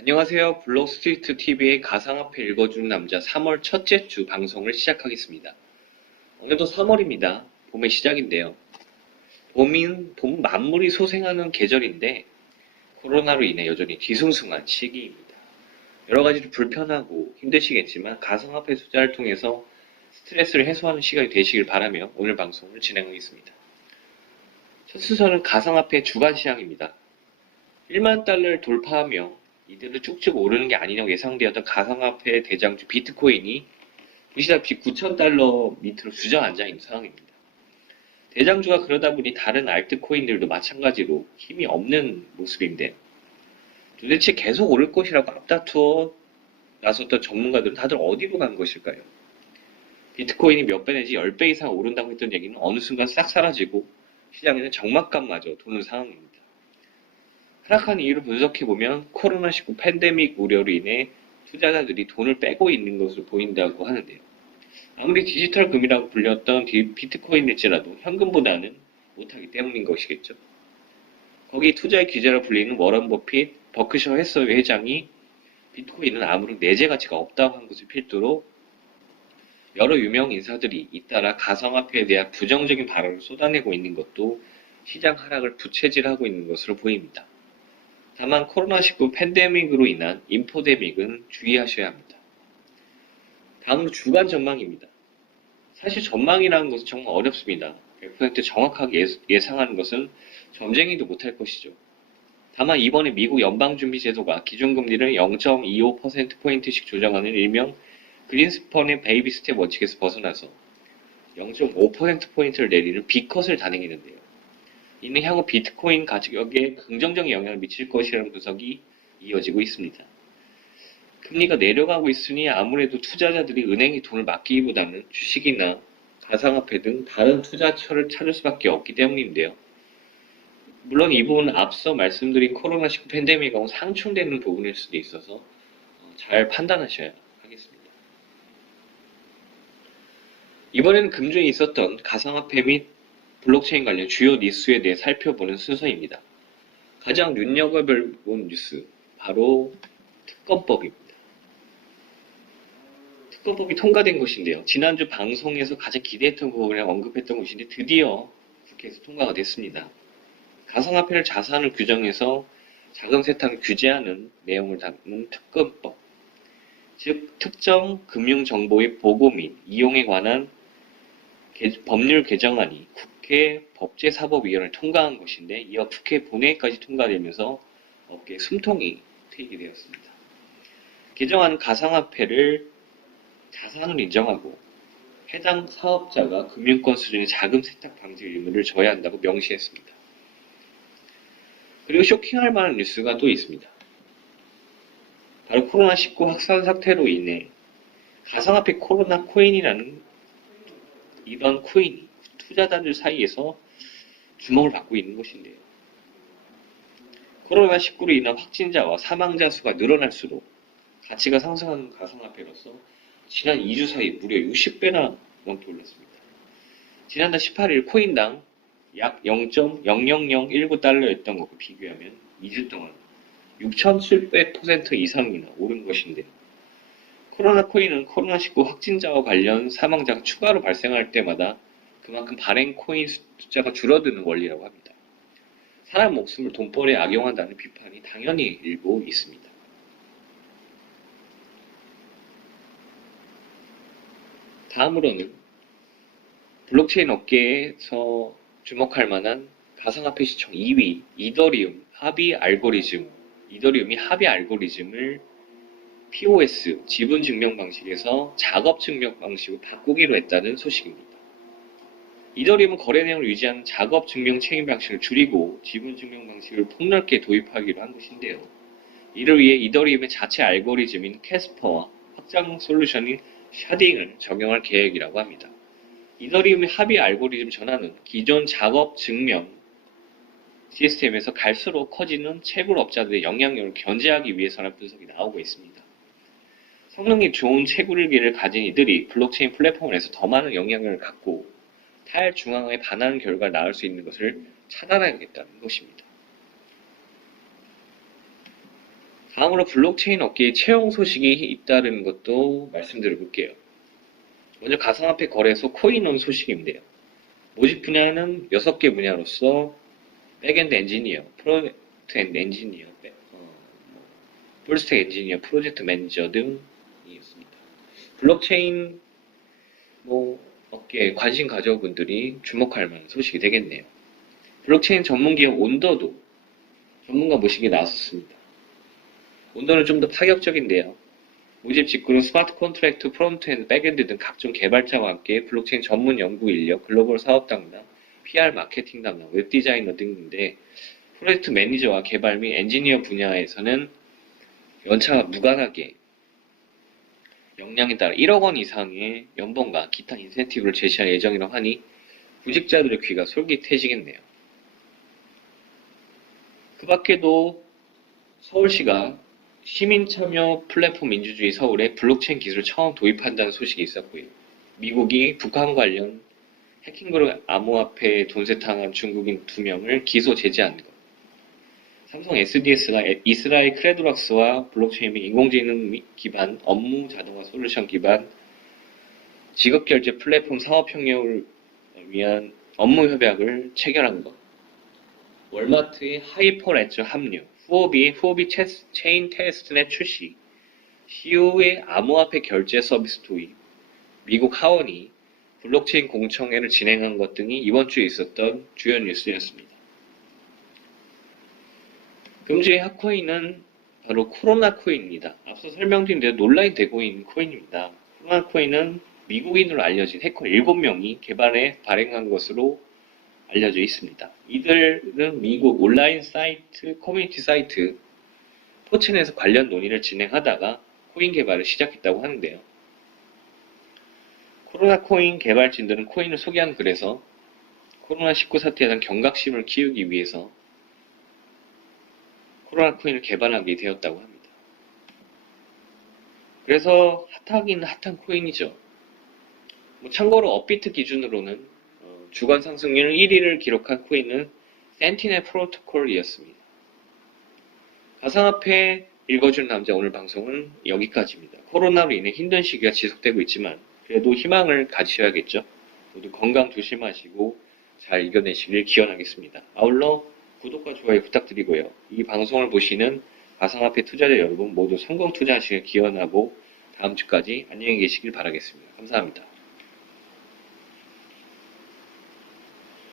안녕하세요. 블록스트리트 TV의 가상화폐 읽어주는 남자 3월 첫째 주 방송을 시작하겠습니다. 오늘도 3월입니다. 봄의 시작인데요. 봄 만물이 소생하는 계절인데 코로나로 인해 여전히 뒤숭숭한 시기입니다. 여러 가지로 불편하고 힘드시겠지만 가상화폐 투자를 통해서 스트레스를 해소하는 시간이 되시길 바라며 오늘 방송을 진행하겠습니다. 첫 순서는 가상화폐 주간 시황입니다. 1만 달러를 돌파하며 이대로 쭉쭉 오르는 게 아니냐고 예상되었던 가상화폐 대장주 비트코인이 보시다시피 9,000달러 밑으로 주저앉아 있는 상황입니다. 대장주가 그러다 보니 다른 알트코인들도 마찬가지로 힘이 없는 모습인데 도대체 계속 오를 것이라고 앞다투어 나섰던 전문가들은 다들 어디로 간 것일까요? 비트코인이 몇 배 내지 10배 이상 오른다고 했던 얘기는 어느 순간 싹 사라지고 시장에는 적막감마저 도는 상황입니다. 하락한 이유를 분석해보면 코로나19 팬데믹 우려로 인해 투자자들이 돈을 빼고 있는 것으로 보인다고 하는데요. 아무리 디지털 금이라고 불렸던 비트코인일지라도 현금보다는 못하기 때문인 것이겠죠. 거기 투자의 귀재라 불리는 워런 버핏, 버크셔 해서웨이 회장이 비트코인은 아무런 내재 가치가 없다고 한 것을 필두로 여러 유명 인사들이 잇따라 가상화폐에 대한 부정적인 발언을 쏟아내고 있는 것도 시장 하락을 부채질하고 있는 것으로 보입니다. 다만 코로나19 팬데믹으로 인한 인포데믹은 주의하셔야 합니다. 다음으로 주간 전망입니다. 사실 전망이라는 것은 정말 어렵습니다. 100% 정확하게 예상하는 것은 점쟁이도 못할 것이죠. 다만 이번에 미국 연방준비제도가 기준금리를 0.25%포인트씩 조정하는 일명 그린스펀의 베이비 스텝 원칙에서 벗어나서 0.5%포인트를 내리는 B컷을 단행했는데요. 이는 향후 비트코인 가격에 긍정적인 영향을 미칠 것이라는 분석이 이어지고 있습니다. 금리가 내려가고 있으니 아무래도 투자자들이 은행에 돈을 맡기기보다는 주식이나 가상화폐 등 다른 투자처를 찾을 수밖에 없기 때문인데요. 물론 이 부분은 앞서 말씀드린 코로나19 팬데믹하고 상충되는 부분일 수도 있어서 잘 판단하셔야 하겠습니다. 이번에는 금주에 있었던 가상화폐 및 블록체인 관련 주요 뉴스에 대해 살펴보는 순서입니다. 가장 눈여겨볼 뉴스, 바로 특검법입니다. 특검법이 통과된 것인데요. 지난주 방송에서 가장 기대했던 부분을 언급했던 것인데 드디어 국회에서 통과가 됐습니다. 가상화폐를 자산을 규정해서 자금 세탁을 규제하는 내용을 담은 특검법, 즉 특정 금융정보의 보고 및 이용에 관한 법률 개정안이 국회 법제사법위원회를 통과한 것인데 이어 국회 본회의까지 통과되면서 업계에 숨통이 트이게 되었습니다. 개정안은 가상화폐를 자산으로 인정하고 해당 사업자가 금융권 수준의 자금 세탁 방지 의무를 져야 한다고 명시했습니다. 그리고 쇼킹할 만한 뉴스가 또 있습니다. 바로 코로나19 확산 사태로 인해 가상화폐 코로나 코인이라는 이런 코인이 투자자들 사이에서 주목을 받고 있는 것인데요. 코로나19로 인한 확진자와 사망자 수가 늘어날수록 가치가 상승하는 가상화폐로서 지난 2주 사이 무려 60배나 넘게 올랐습니다. 지난달 18일 코인당 약 0.00019달러였던 것과 비교하면 2주 동안 6,700% 이상이나 오른 것인데요. 코로나 코인은 코로나19 확진자와 관련 사망자가 추가로 발생할 때마다 그만큼 발행 코인 숫자가 줄어드는 원리라고 합니다. 사람 목숨을 돈벌이에 악용한다는 비판이 당연히 일고 있습니다. 다음으로는 블록체인 업계에서 주목할 만한 가상화폐 시총 2위 이더리움이 합의 알고리즘을 POS, 지분 증명 방식에서 작업 증명 방식으로 바꾸기로 했다는 소식입니다. 이더리움은 거래 내용을 유지하는 작업 증명 체인 방식을 줄이고 지분 증명 방식을 폭넓게 도입하기로 한 것인데요. 이를 위해 이더리움의 자체 알고리즘인 캐스퍼와 확장 솔루션인 샤딩을 적용할 계획이라고 합니다. 이더리움의 합의 알고리즘 전환은 기존 작업 증명 시스템에서 갈수록 커지는 채굴업자들의 영향력을 견제하기 위해서라는 분석이 나오고 있습니다. 성능이 좋은 채굴기를 가진 이들이 블록체인 플랫폼에서 더 많은 영향력을 갖고 탈중앙화에 반하는 결과를 낳을 수 있는 것을 차단하겠다는 것입니다. 다음으로 블록체인 업계에 채용 소식이 잇따르는 것도 말씀드려볼게요. 먼저 가상화폐 거래소 코인온 소식인데요. 모집 분야는 6개 분야로서 백엔드 엔지니어, 프로젝트 엔지니어, 풀스택 엔지니어, 프로젝트 매니저 등이 있습니다. 블록체인 업계에 관심 가져분들이 주목할 만한 소식이 되겠네요. 블록체인 전문기업 온더도 전문가 모시기 나섰습니다. 온더는 좀 더 파격적인데요. 모집 직구는 스마트 컨트랙트, 프론트엔드, 백엔드 등 각종 개발자와 함께 블록체인 전문 연구 인력, 글로벌 사업 담당, PR 마케팅 담당, 웹 디자이너 등인데 프로젝트 매니저와 개발 및 엔지니어 분야에서는 연차가 무관하게 역량에 따라 1억 원 이상의 연봉과 기타 인센티브를 제시할 예정이라고 하니 구직자들의 귀가 솔깃해지겠네요. 그 밖에도 서울시가 시민참여 플랫폼 민주주의 서울에 블록체인 기술을 처음 도입한다는 소식이 있었고요. 미국이 북한 관련 해킹 그룹 암호화폐 돈 세탁한 중국인 2명을 기소 제재한 것. 삼성 SDS가 이스라엘 크레도락스와 블록체인 및 인공지능 기반 업무 자동화 솔루션 기반 직업결제 플랫폼 사업협력을 위한 업무 협약을 체결한 것. 월마트의 하이퍼레저 합류, 후오비의 후오비 체인 테스트넷 출시, CU의 암호화폐 결제 서비스 도입, 미국 하원이 블록체인 공청회를 진행한 것 등이 이번 주에 있었던 주요 뉴스였습니다. 금주의 핫코인은 바로 코로나 코인입니다. 앞서 설명드린 대로 논란이 되고 있는 코인입니다. 코로나 코인은 미국인으로 알려진 해커 7명이 개발해 발행한 것으로 알려져 있습니다. 이들은 미국 온라인 사이트, 커뮤니티 사이트, 포첸에서 관련 논의를 진행하다가 코인 개발을 시작했다고 하는데요. 코로나 코인 개발진들은 코인을 소개한 글에서 코로나19 사태에 대한 경각심을 키우기 위해서 코로나 코인을 개발하게 되었다고 합니다. 그래서 핫하긴 핫한 코인이죠. 참고로 업비트 기준으로는 주간 상승률 1위를 기록한 코인은 센티넬 프로토콜이었습니다. 가상화폐 읽어주는 남자 오늘 방송은 여기까지입니다. 코로나로 인해 힘든 시기가 지속되고 있지만 그래도 희망을 가지셔야겠죠. 모두 건강 조심하시고 잘 이겨내시길 기원하겠습니다. 아울러 구독과 좋아요 부탁드리고요. 이 방송을 보시는 가상화폐 투자자 여러분 모두 성공 투자하시길 기원하고 다음 주까지 안녕히 계시길 바라겠습니다. 감사합니다.